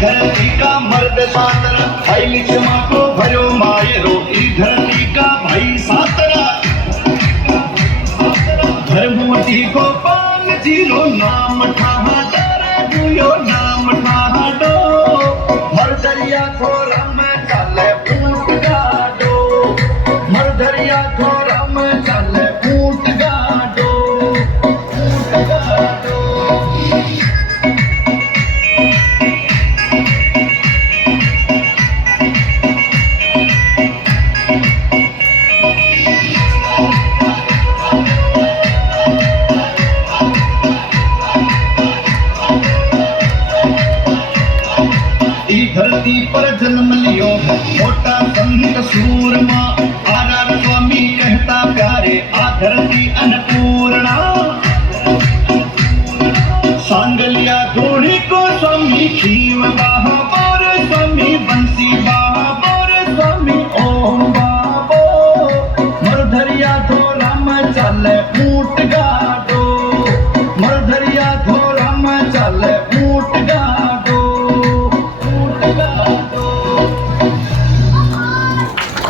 धरती का मर्द सातरा भाई क्षमा को भरो मायरो ई धरती का भाई सातरा धर्मवती को पांग जीरो नाम ठाहा डरे दुयो नाम ठाहा डो मर दरिया थोरा में चले ऊंट गाडो मर दरिया थोरा में चले ऊंट गाडो ऊंट गाडो धरती पर जन्म लियो मोटा संत सूरमा आर स्वामी कहता प्यारे आ धरती अन्नपूर्णा सांगलिया धोड़ी को स्वामी खीव बाबर स्वामी बंसी बाबर स्वामी ओम बाबो मरधरिया धोरा में चले ऊंट गाडो मरधरिया धोरा में चले